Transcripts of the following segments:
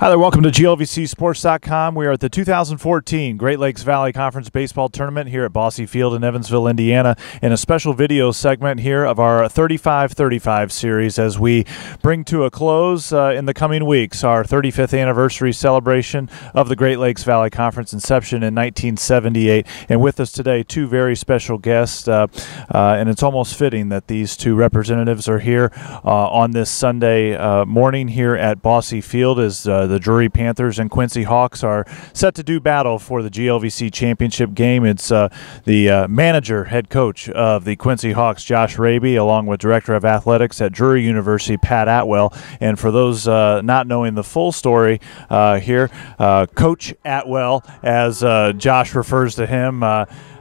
Hi there, welcome to GLVCSports.com. We are at the 2014 Great Lakes Valley Conference Baseball Tournament here at Bosse Field in Evansville, Indiana, in a special video segment here of our 35-35 series as we bring to a close in the coming weeks our 35th anniversary celebration of the Great Lakes Valley Conference inception in 1978. And with us today, two very special guests, and it's almost fitting that these two representatives are here on this Sunday morning here at Bosse Field as the Drury Panthers and Quincy Hawks are set to do battle for the GLVC championship game. It's the manager, head coach of the Quincy Hawks, Josh Rabe, along with director of athletics at Drury University, Pat Atwell. And for those not knowing the full story here, Coach Atwell, as Josh refers to him,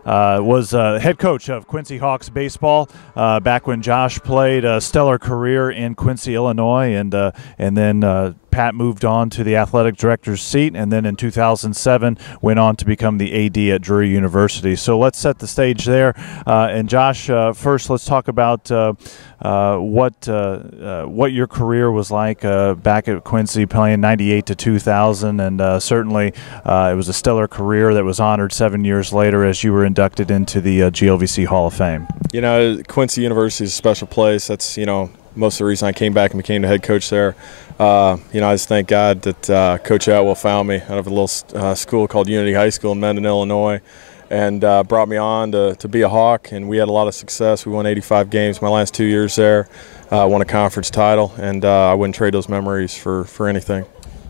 was head coach of Quincy Hawks baseball back when Josh played a stellar career in Quincy, Illinois, and then Pat moved on to the athletic director's seat, and then in 2007 went on to become the AD at Drury University. So let's set the stage there. And Josh, first let's talk about what your career was like back at Quincy, playing 98 to 2000, and certainly it was a stellar career that was honored 7 years later as you were inducted into the GLVC Hall of Fame. You know, Quincy University is a special place. That's, you know, most of the reason I came back and became the head coach there. You know, I just thank God that Coach Atwell found me out of a little school called Unity High School in Mendon, Illinois, and brought me on to be a Hawk, and we had a lot of success. We won 85 games my last 2 years there, won a conference title, and I wouldn't trade those memories for anything.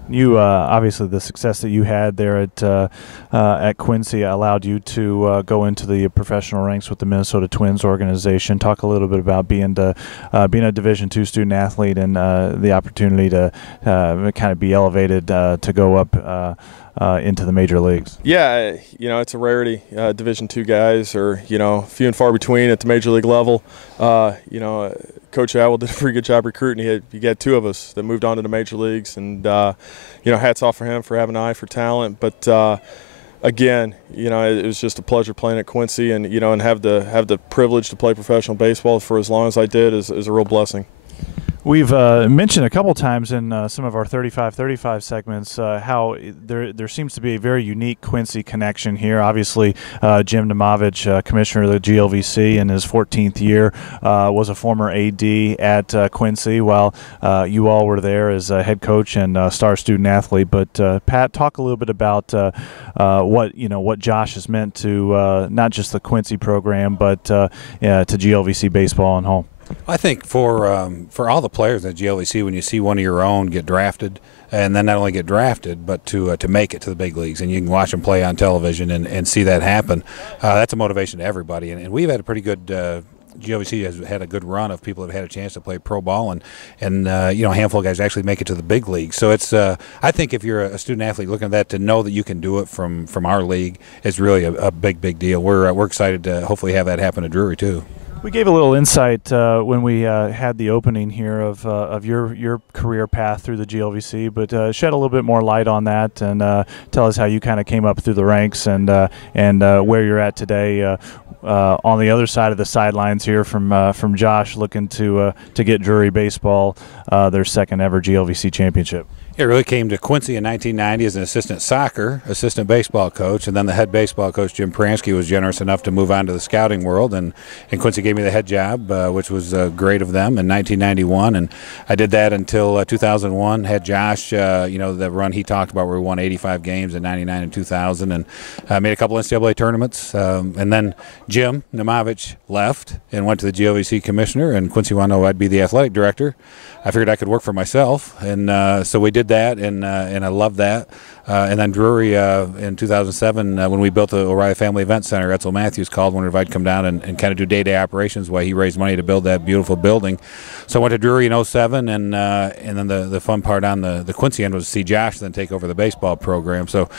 You obviously the success that you had there at Quincy allowed you to go into the professional ranks with the Minnesota Twins organization. Talk a little bit about being a Division II student athlete and the opportunity to kind of be elevated to go up into the major leagues. Yeah, you know, it's a rarity. Division II guys are, you know, few and far between at the major league level. You know, Coach Atwell did a pretty good job recruiting. He got two of us that moved on to the major leagues, and you know, hats off for him for having an eye for talent. But again, you know, it was just a pleasure playing at Quincy, and you know, and have the privilege to play professional baseball for as long as I did is a real blessing. We've mentioned a couple times in some of our 35-35 segments how there seems to be a very unique Quincy connection here. Obviously, Jim Nemovich, commissioner of the GLVC in his 14th year, was a former AD at Quincy while you all were there as a head coach and star student athlete. But Pat, talk a little bit about what Josh has meant to not just the Quincy program, but to GLVC baseball and home. I think for all the players at GLVC, when you see one of your own get drafted, and then not only get drafted, but to make it to the big leagues, and you can watch them play on television and see that happen, that's a motivation to everybody. And we've had a pretty good GLVC has had a good run of people that have had a chance to play pro ball, and you know, a handful of guys actually make it to the big league. So it's I think if you're a student athlete looking at that, to know that you can do it from our league is really a big deal. We're excited to hopefully have that happen at Drury too. We gave a little insight when we had the opening here of your career path through the GLVC, but shed a little bit more light on that and tell us how you kind of came up through the ranks and where you're at today on the other side of the sidelines here from Josh, looking to get Drury baseball their second ever GLVC championship. It really came to Quincy in 1990 as an assistant baseball coach, and then the head baseball coach, Jim Pransky, was generous enough to move on to the scouting world, and Quincy gave me the head job, which was great of them, in 1991, and I did that until 2001, had Josh, you know, the run he talked about where we won 85 games in 99 and 2000, and made a couple NCAA tournaments, and then Jim Nemovich left and went to the GLVC commissioner, and Quincy wanted to know I'd be the athletic director. I figured I could work for myself, and so we did that, and I loved that. And then Drury in 2007, when we built the O'Reilly Family Event Center, Etzel Matthews called, wondered if I'd come down and kind of do day-to-day operations while he raised money to build that beautiful building. So I went to Drury in 07, and then the fun part on the Quincy end was to see Josh then take over the baseball program. So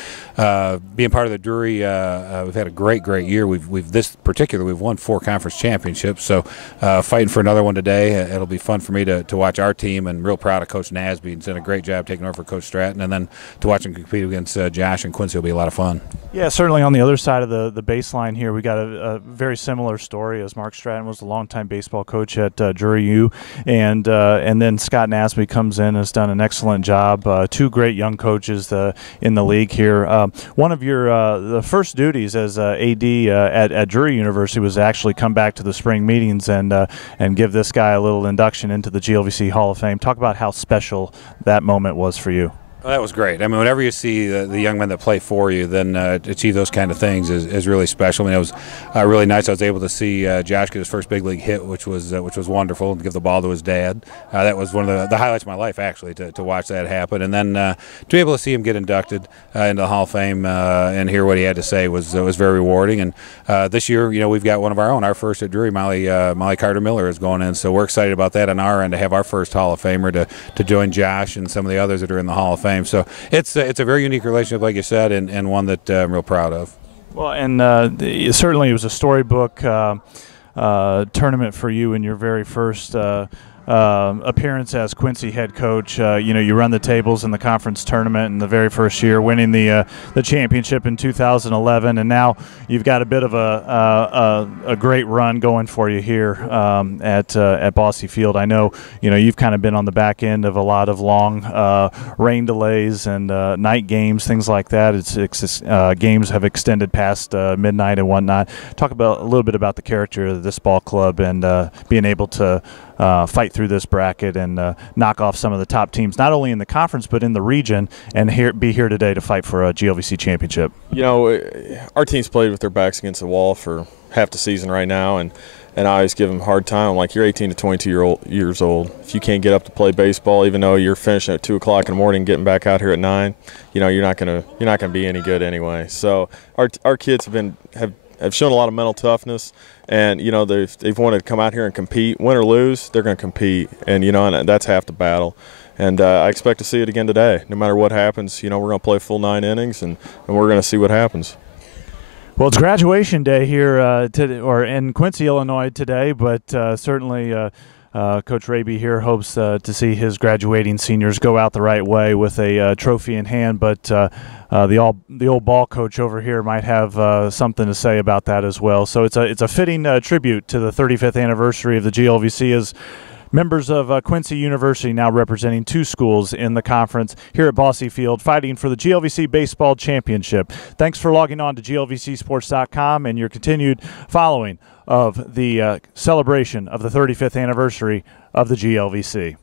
being part of the Drury, we've had a great year. We've won 4 conference championships. So fighting for another one today. It'll be fun for me to watch our our team, and real proud of Coach Nasby. He's done a great job taking over for Coach Stratton, and then to watch him compete against Josh and Quincy will be a lot of fun. Yeah, certainly on the other side of the baseline here, we got a very similar story, as Mark Stratton was a longtime baseball coach at Drury U, and then Scott Nasby comes in and has done an excellent job. Two great young coaches in the league here. One of your the first duties as AD at Drury University was to actually come back to the spring meetings and give this guy a little induction into the GLVC Hall of Fame. Talk about how special that moment was for you. Well, that was great. I mean, whenever you see the young men that play for you, then to achieve those kind of things is really special. I mean, it was really nice. I was able to see Josh get his first big league hit, which was wonderful, and give the ball to his dad. That was one of the highlights of my life, actually, to watch that happen. And then to be able to see him get inducted into the Hall of Fame and hear what he had to say was very rewarding. And this year, we've got one of our own, our first at Drury, Molly Carter Miller is going in. So we're excited about that on our end, to have our first Hall of Famer to join Josh and some of the others that are in the Hall of Fame. So it's a very unique relationship, like you said, and one that I'm real proud of. Well, and certainly it was a storybook tournament for you in your very first appearance as Quincy head coach. You run the tables in the conference tournament in the very first year, winning the championship in 2011, and now you've got a bit of a great run going for you here at Bosse Field. I know you've kind of been on the back end of a lot of long rain delays and night games, things like that. Games have extended past midnight and whatnot. Talk about a little bit about the character of this ball club and being able to fight through this bracket and knock off some of the top teams, not only in the conference but in the region, and be here today to fight for a GLVC championship. Our team's played with their backs against the wall for half the season right now, and I always give them a hard time. Like, you're 18 to 22 years old. If you can't get up to play baseball, even though you're finishing at 2 o'clock in the morning, getting back out here at 9, you're not gonna be any good anyway. So our kids have shown a lot of mental toughness, and they've wanted to come out here and compete. Win or lose, they're going to compete, and and that's half the battle. And I expect to see it again today. No matter what happens, we're going to play full 9 innings, and we're going to see what happens. Well, it's graduation day here in Quincy, Illinois today, but certainly Coach Rabe here hopes to see his graduating seniors go out the right way with a trophy in hand, but the old ball coach over here might have something to say about that as well. So it's a fitting tribute to the 35th anniversary of the GLVC, as members of Quincy University, now representing 2 schools in the conference here at Bosse Field, fighting for the GLVC Baseball Championship. Thanks for logging on to glvcsports.com and your continued following of the celebration of the 35th anniversary of the GLVC.